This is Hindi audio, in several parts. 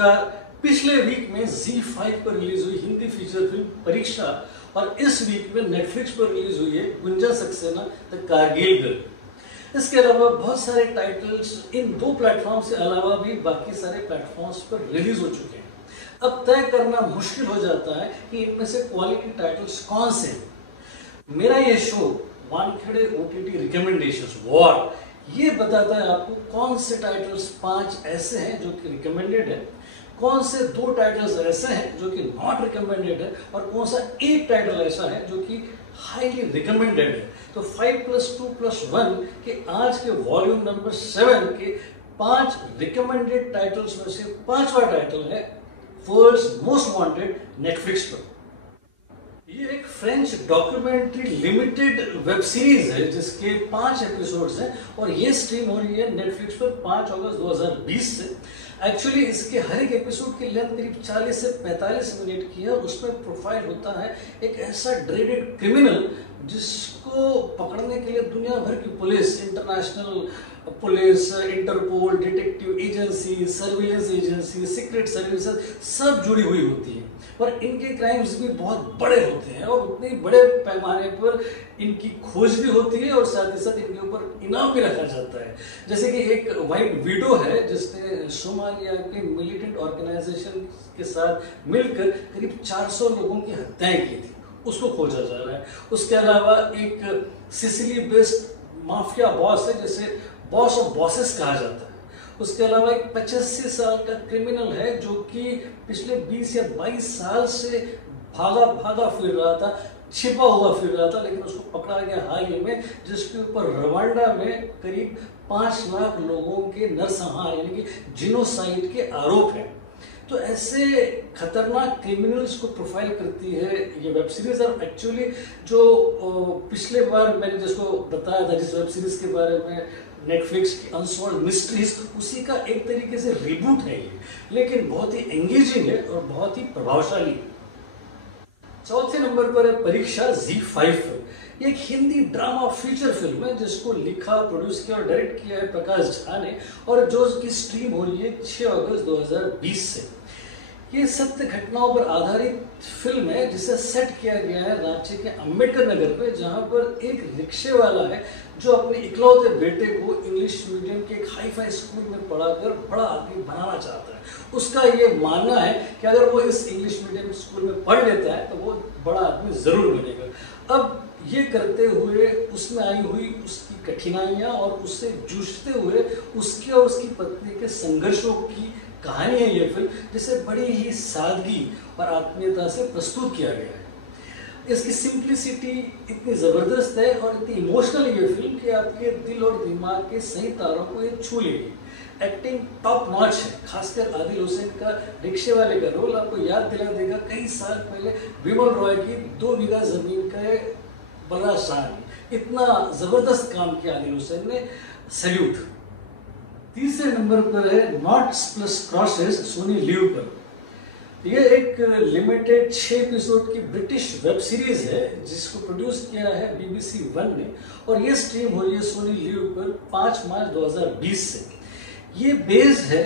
नमस्कार। पिछले वीक में Z5 पर रिलीज हुई हिंदी फीचर फिल्म परीक्षा और इस वीक में नेटफ्लिक्स पर रिलीज हुई है गुंजा सक्सेना द कारगिल गर्ल। इसके अलावा बहुत सारे टाइटल्स इन दो प्लेटफॉर्म से अलावा भी बाकी सारे प्लेटफॉर्म्स पर रिलीज हो चुके हैं। अब तय करना मुश्किल हो जाता है कि इनमें से क्वालिटी टाइटल्स कौन से हैं। मेरा ये show Wankhede OTT recommendations war ये बताता है आपको कौन से टाइटल्स 5 ऐसे हैं जो कि रिकमेंडेड है, कौन से 2 टाइटल्स ऐसे हैं जो कि नॉट रिकमेंडेड है और कौन सा एक टाइटल ऐसा है जो कि हाईली रिकमेंडेड है। तो 5+2+1 के आज के वॉल्यूम नंबर 7 के 5 रिकमेंडेड टाइटल्स में से 5वां टाइटल है वर्ल्ड्स मोस्ट वांटेड नेटफ्लिक्स पर। ये एक French documentary limited web series है जिसके 5 एपिसोड्स हैं और ये स्ट्रीम हो रही है नेटफ्लिक्स पर 5 अगस्त 2020 से। एक्चुअली इसके हर एक एपिसोड की लेंथ करीब 40 से 45 मिनट की है। उसमें प्रोफाइल होता है एक ऐसा ड्रेडेड क्रिमिनल जिसको पकड़ने के लिए दुनिया भर की police, international police, Interpol, detective agency, surveillance agency, secret services सब जुड़ी हुई होती है और इनके क्राइम्स भी बहुत बड़े होते हैं और उतने बड़े पैमाने पर इनकी खोज भी होती है और साथ ही साथ इनके ऊपर इनाम भी रखा जाता है। जैसे कि एक व्हाइट विडो है जिसने सोमालिया के मिलिटेंट ऑर्गेनाइजेशन के साथ मिलकर करीब 400 लोगों की हत्याएं की थी, उसको खोजा जा रहा है। उसके अलावा एक सिसिली बेस्ड माफिया बॉस है जिसे बॉस ऑफ बॉसेस कहा जाता है। उसके अलावा एक 85 साल का क्रिमिनल है जो कि पिछले 20 या 22 साल से भागा फिर रहा था, छिपा हुआ फिर रहा था, लेकिन उसको पकड़ा गया हाल ही में, जिसके ऊपर रवांडा में करीब 5 लाख लोगों के नरसंहार यानी कि जिनोसाइड के आरोप हैं। तो ऐसे खतरनाक क्रिमिनल्स को प्रोफाइल करती है ये वेब सीरीज। और एक्चुअली जो पिछले बार मैंने जिसको बताया था, जिस वेब सीरीज के बारे में नेटफ्लिक्स की अनसॉल्व्ड मिस्ट्रीज, उसी का एक तरीके से रिबूट है ये, लेकिन बहुत ही एंगेजिंग है और बहुत ही प्रभावशाली है। चौथे नंबर पर है परीक्षा Z5 फिल्म। एक हिंदी ड्रामा फीचर फिल्म है जिसको लिखा, प्रोड्यूस किया और डायरेक्ट किया है प्रकाश झा ने और जो की स्ट्रीम हो रही है 6 अगस्त 2020 से। ये सत्य घटनाओं पर आधारित फिल्म है जिसे सेट किया गया है रांची के अंबेडकर नगर पे, जहां पर एक रिक्शे वाला है जो अपने इकलौते बेटे को इंग्लिश मीडियम के एक हाई-फाई स्कूल में पढ़ाकर बड़ा आदमी बनाना चाहता है। उसका ये मानना है कि अगर वो इस इंग्लिश मीडियम स्कूल में पढ़ लेता है तो वो बड़ा आदमी जरूर बनेगा। अब ये करते हुए उसमें आई हुई उसकी कठिनाइयां और उससे जूझते हुए उसके और उसकी पत्नी के संघर्षों की कहानी है ये फिल्म, जिसे बड़ी ही सादगी और आत्मीयता से प्रस्तुत किया गया है। इसकी सिंप्लिसिटी इतनी ज़बरदस्त है और इतनी इमोशनल ये फिल्म कि आपके दिल और दिमाग के सही तारों को ये छू लेगी। एक्टिंग टॉप नॉच है, खासकर आदिल हुसैन का रिक्शे वाले का रोल आपको याद दिला देगा कई साल पहले विमल रॉय की 2 बीघा जमीन का बड़ा शान। इतना ज़बरदस्त काम किया आदिल हुसैन ने, सैल्यूट। तीसरे नंबर पर है Noughts plus Crosses Sony LIV पर। यह एक लिमिटेड 6 एपिसोड की ब्रिटिश वेब सीरीज है जिसको प्रोड्यूस किया है BBC 1 ने और ये स्ट्रीम हो रही है सोनी लिव पर 5 मार्च 2020 से। ये बेस्ड है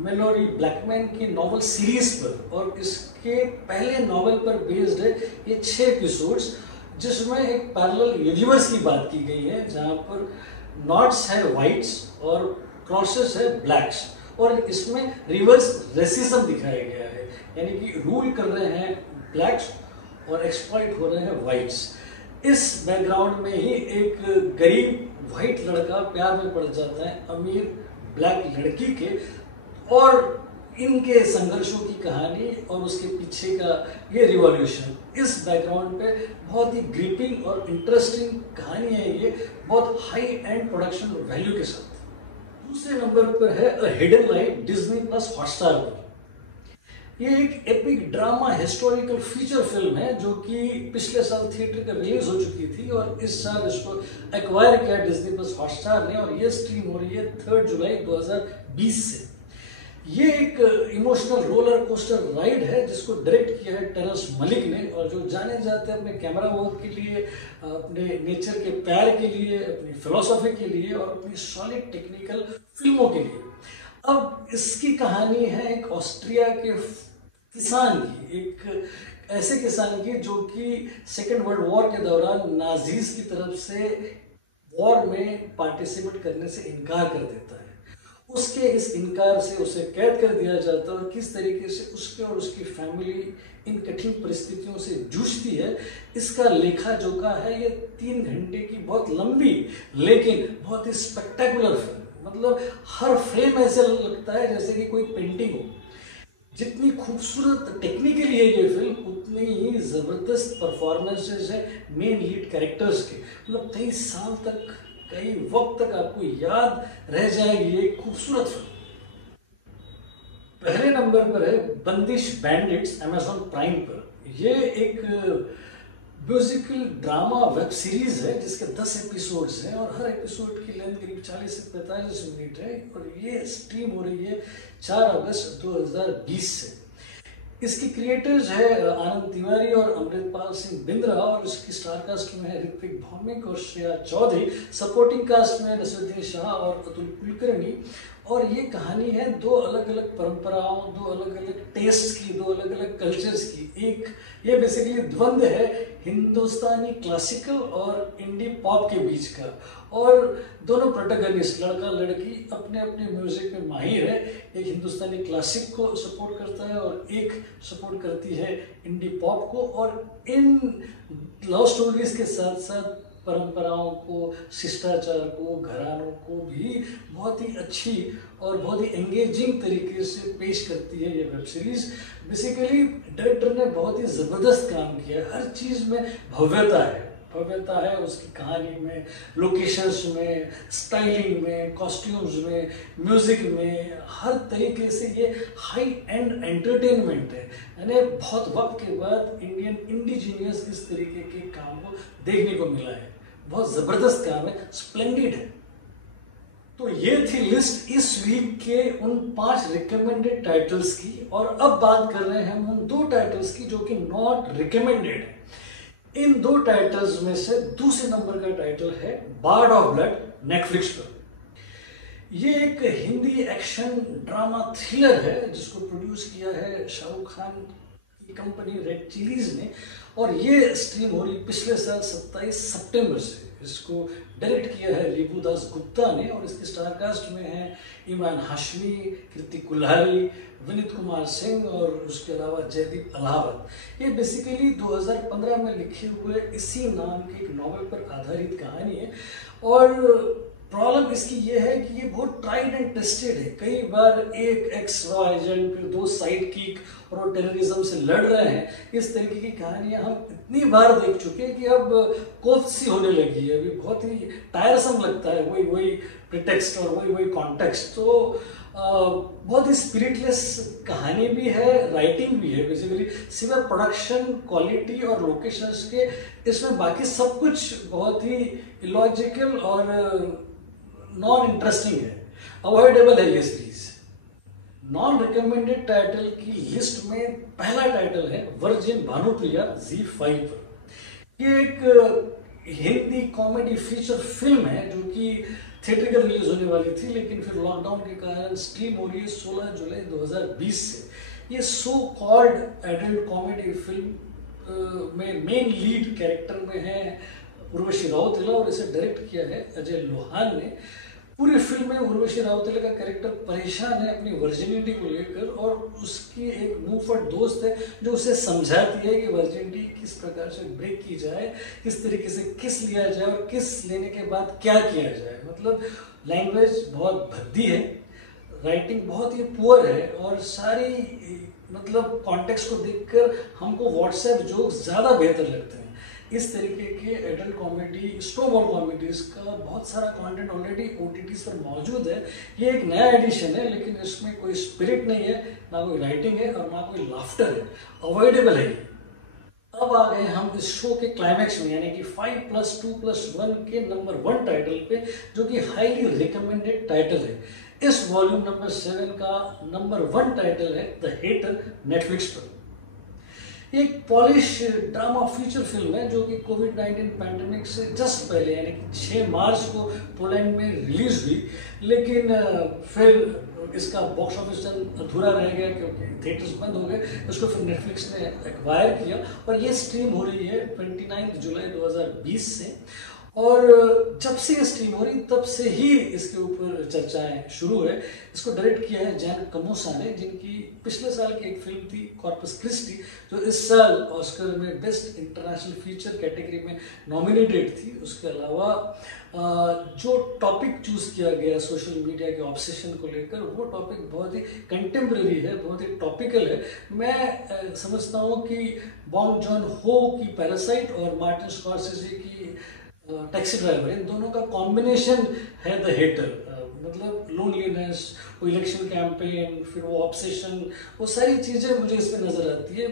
मेलोडी ब्लैकमैन की नॉवल सीरीज पर और इसके पहले नॉवल पर बेस्ड है ये 6 एपिसोड्स, जिसमें एक पैरेलल यूनिवर्स की बात की गई है जहां पर नॉट्स है व्हाइट्स और क्रॉसेस है ब्लैक्स और इसमें रिवर्स रेसिज्म दिखाया गया है, यानी कि रूल कर रहे हैं ब्लैक्स और एक्सप्लॉइट हो रहे हैं व्हाइट्स। इस बैकग्राउंड में ही एक गरीब व्हाइट लड़का प्यार में पड़ जाता है अमीर ब्लैक लड़की के और इनके संघर्षों की कहानी और उसके पीछे का ये रिवॉल्यूशन। इस बैकग्राउंड पे बहुत ही ग्रिपिंग और इंटरेस्टिंग कहानी है ये, बहुत हाई एंड प्रोडक्शन वैल्यू के साथ। दूसरे नंबर पर है a hidden life Disney plus Hotstar पर। ये एक epic drama historical feature film है जो कि पिछले साल थिएटर पर रिलीज हो चुकी थी और इस साल इसको एक्वायर किया डिज्नी प्लस हॉटस्टार ने और ये स्ट्रीम हो रही है 3 जुलाई 2020 से। ये एक इमोशनल रोलर कोस्टर राइड है जिसको डायरेक्ट किया है टेरेंस मलिक ने और जो जाने जाते हैं अपने कैमरा वर्क के लिए, अपने नेचर के प्यार के लिए, अपनी फिलोसॉफी के लिए और अपनी सॉलिड टेक्निकल फिल्मों के लिए। अब इसकी कहानी है एक ऑस्ट्रिया के किसान की, एक ऐसे किसान की जो कि सेकेंड वर्ल्ड वॉर के दौरान नाजीज की तरफ से वॉर में पार्टिसिपेट करने से इनकार कर देता है। उसके इस इनकार से उसे कैद कर दिया जाता है और किस तरीके से उसके और उसकी फैमिली इन कठिन परिस्थितियों से जूझती है, इसका लेखा जोखा है ये 3 घंटे की बहुत लंबी लेकिन बहुत ही स्पेक्टेकुलर फिल्म। मतलब हर फ्रेम ऐसे लगता है जैसे कि कोई पेंटिंग हो। जितनी खूबसूरत टेक्निकली है ये फिल्म, उतनी ही जबरदस्त परफॉर्मेंसेज है मेन लीड कैरेक्टर्स के। मतलब कई साल तक, कई वक्त तक आपको याद रह जाएगी ये खूबसूरत फिल्म। पहले नंबर पर है बंदिश बैंडिट्स, अमेज़न प्राइम पर। ये एक म्यूजिकल ड्रामा वेब सीरीज है जिसके 10 एपिसोड्स हैं और हर एपिसोड की लेंथ करीब 40 से 45 मिनट है और ये स्ट्रीम हो रही है 4 अगस्त 2020 से। इसकी क्रिएटर्स है आनंद तिवारी और अमृतपाल सिंह बिंद्रा और इसकी स्टार कास्ट में है ऋत्विक भौमिक और श्रेया चौधरी। सपोर्टिंग कास्ट में नसरुद्दीन शाह और अतुल कुलकर्णी। और ये कहानी है 2 अलग अलग परंपराओं, 2 अलग अलग टेस्ट की, 2 अलग अलग कल्चर्स की। एक ये बेसिकली द्वंद्व है हिंदुस्तानी क्लासिकल और इंडी पॉप के बीच का। और दोनों प्रोटैगनिस्ट लड़का लड़की अपने अपने म्यूजिक में माहिर है। एक हिंदुस्तानी क्लासिक को सपोर्ट करता है और एक सपोर्ट करती है इंडी पॉप को। और इन लव स्टोरीज के साथ साथ परंपराओं को, शिष्टाचार को, घरानों को भी बहुत ही अच्छी और बहुत ही एंगेजिंग तरीके से पेश करती है ये वेब सीरीज। बेसिकली डायरेक्टर ने बहुत ही ज़बरदस्त काम किया है। हर चीज़ में भव्यता है उसकी कहानी में, लोकेशंस में, स्टाइलिंग में, कॉस्ट्यूम्स में, म्यूजिक में, हर तरीके से ये हाई एंड एंटरटेनमेंट है। यानी बहुत वक्त के बाद इंडियन इंडिजीनियस इस तरीके के काम को देखने को मिला है। बहुत जबरदस्त काम है, स्प्लेंडिड है। तो ये थी लिस्ट इस वीक के उन 5 रिकमेंडेड टाइटल्स की। और अब बात कर रहे हैं हम उन 2 टाइटल्स की जो कि नॉट रिकमेंडेड है। इन 2 टाइटल्स में से दूसरे नंबर का टाइटल है बार्ड ऑफ ब्लड, नेटफ्लिक्स पर। ये एक हिंदी एक्शन ड्रामा थ्रिलर है जिसको प्रोड्यूस किया है शाहरुख खान की कंपनी रेड चिलीज ने। और ये स्ट्रीम हो रही पिछले साल 27 सितंबर से। इसको डायरेक्ट किया है रिबू दास गुप्ता ने और इसके स्टार कास्ट में है इमरान हाशमी, कीर्ति कुल्हारी, विनीत कुमार सिंह और उसके अलावा जयदीप अलावत। ये बेसिकली 2015 में लिखे हुए इसी नाम के एक नॉवल पर आधारित कहानी है। और प्रॉब्लम इसकी ये है कि ये बहुत ट्राइड एंड टेस्टेड है। कई बार एक एक्स रॉ एजेंट, फिर 2 साइड किक और वो टेररिज्म से लड़ रहे हैं। इस तरीके की कहानियां हम इतनी बार देख चुके हैं कि अब कोफ्त सी होने लगी है। अभी बहुत ही टायरसम लगता है, वही प्रिटेक्स्ट और वही कॉन्टेक्स्ट। तो बहुत ही स्पिरिटलेस कहानी भी है, राइटिंग भी है। बेसिकली सिवाय प्रोडक्शन क्वालिटी और लोकेशंस के इसमें बाकी सब कुछ बहुत ही इलॉजिकल और नॉन इंटरेस्टिंग है, अवॉइडेबल है ये सीरीज। नॉन रिकमेंडेड टाइटल की लिस्ट में पहला टाइटल है वर्जिन भानुप्रिया ZEE5 पर। ये एक हिंदी कॉमेडी फीचर फिल्म है जो कि थिएट्रिकल रिलीज होने वाली थी, लेकिन फिर लॉकडाउन के कारण स्ट्रीम हो रही है 16 जुलाई 2020 से। ये so called adult comedy film में मेन लीड कैरेक्टर में है उर्वशी राउतेला और इसे डायरेक्ट किया है अजय लोहान ने। पूरी फिल्म में उर्वशी राउतेला का कैरेक्टर परेशान है अपनी वर्जिनिटी को लेकर और उसकी एक मुंहफट दोस्त है जो उसे समझाती है कि वर्जिनिटी किस प्रकार से ब्रेक की जाए, किस तरीके से किस लिया जाए और किस लेने के बाद क्या किया जाए। मतलब लैंग्वेज बहुत भद्दी है, राइटिंग बहुत ही पुअर है और सारी मतलब कॉन्टेक्स्ट को देखकर हमको व्हाट्सएप जोक्स ज़्यादा बेहतर लगते हैं। इस तरीके के एडल्ट कॉमेडी, स्टोबॉल कॉमेडीज का बहुत सारा कंटेंट ऑलरेडी OTTs पर मौजूद है। ये एक नया एडिशन है लेकिन इसमें कोई स्पिरिट नहीं है, ना कोई राइटिंग है और ना कोई लाफ्टर है, अवॉइडेबल है। अब आ गए हम इस शो के क्लाइमैक्स में, यानी कि 5+2+1 के नंबर 1 टाइटल पे, जो कि हाईली रिकमेंडेड टाइटल है। इस वॉल्यूम नंबर 7 का नंबर 1 टाइटल है द हेटर, नेटफ्लिक्स पर। एक पॉलिश ड्रामा फीचर फिल्म है जो कि कोविड-19 पैंडेमिक से जस्ट पहले यानी कि 6 मार्च को पोलैंड में रिलीज हुई, लेकिन फिर इसका बॉक्स ऑफिस अधूरा रह गया क्योंकि थिएटर्स बंद हो गए। इसको फिर नेटफ्लिक्स ने एक्वायर किया और ये स्ट्रीम हो रही है 29 जुलाई 2020 से। और जब से ये स्ट्रीम हो रही तब से ही इसके ऊपर चर्चाएं शुरू है। इसको डायरेक्ट किया है जैन कमोसा ने, जिनकी पिछले साल की एक फिल्म थी कॉर्पस क्रिस्टी, जो इस साल ऑस्कर में बेस्ट इंटरनेशनल फीचर कैटेगरी में नॉमिनेटेड थी। उसके अलावा जो टॉपिक चूज किया गया सोशल मीडिया के ऑब्सेशन को लेकर, वो टॉपिक बहुत ही कंटेम्प्रेरी है, बहुत ही टॉपिकल है। मैं समझता हूँ कि बॉन्ग जॉन हो की पैरासाइट और मार्टिन स्कॉर्सेज़े की टैक्सी ड्राइवर, इन दोनों का कॉम्बिनेशन है द हेटर। मतलब लोनलीनेस, वो इलेक्शन कैंपेन, फिर वो ऑब्सेशन, वो सारी चीज़ें मुझे इसमें नज़र आती है।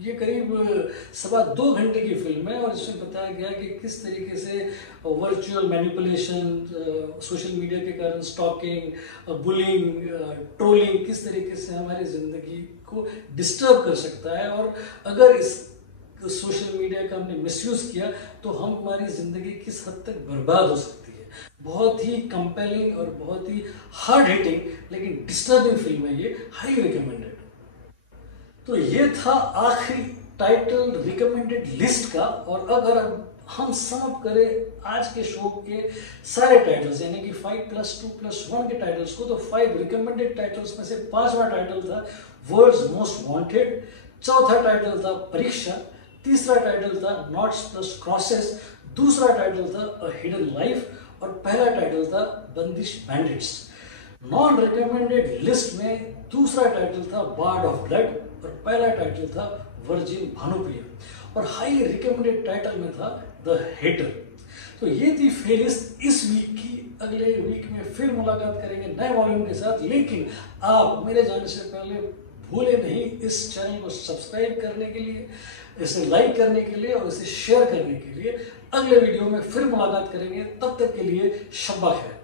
ये करीब 2.25 घंटे की फिल्म है और इसमें बताया गया कि किस तरीके से वर्चुअल मैनिपुलेशन, सोशल मीडिया के कारण स्टॉकिंग, बुलिंग, ट्रोलिंग किस तरीके से हमारी ज़िंदगी को डिस्टर्ब कर सकता है, और अगर इस सोशल मीडिया का हमने मिसयूज किया तो हमारी जिंदगी किस हद तक बर्बाद हो सकती है। बहुत ही कंपेलिंग और बहुत ही हार्ड हिटिंग लेकिन डिस्टर्बिंग फिल्म है ये, हाईली रिकमेंडेड। तो ये था आखिरी टाइटल रिकमेंडेड लिस्ट का। और अगर हम सम अप करें आज के शो के सारे टाइटल्स यानी कि 5+2+1 के टाइटल्स को, तो 5 रिकमेंडेड टाइटल्स में से 5वां टाइटल था वर्ल्ड्स मोस्ट वांटेड, चौथा टाइटल था परीक्षा, तीसरा टाइटल था नॉट्स प्लस क्रॉसेस, दूसरा टाइटल था अ हिडन लाइफ और पहला टाइटल था बंदिश बैंडिट्स। नॉन रिकमेंडेड लिस्ट में दूसरा टाइटल था बार्ड ऑफ ब्लड और पहला टाइटल था वर्जिन भानुप्रिया, और हाईली रिकमेंडेड टाइटल में था द हेटर। तो ये थी फेलिस्ट इस वीक की। अगले वीक में फिर मुलाकात करेंगे नए वॉल्यूम के साथ, लेकिन आप मेरे जाने से पहले भूले नहीं इस चैनल को सब्सक्राइब करने के लिए, इसे लाइक करने के लिए और इसे शेयर करने के लिए। अगले वीडियो में फिर मुलाकात करेंगे, तब तक के लिए शब्बा खैर।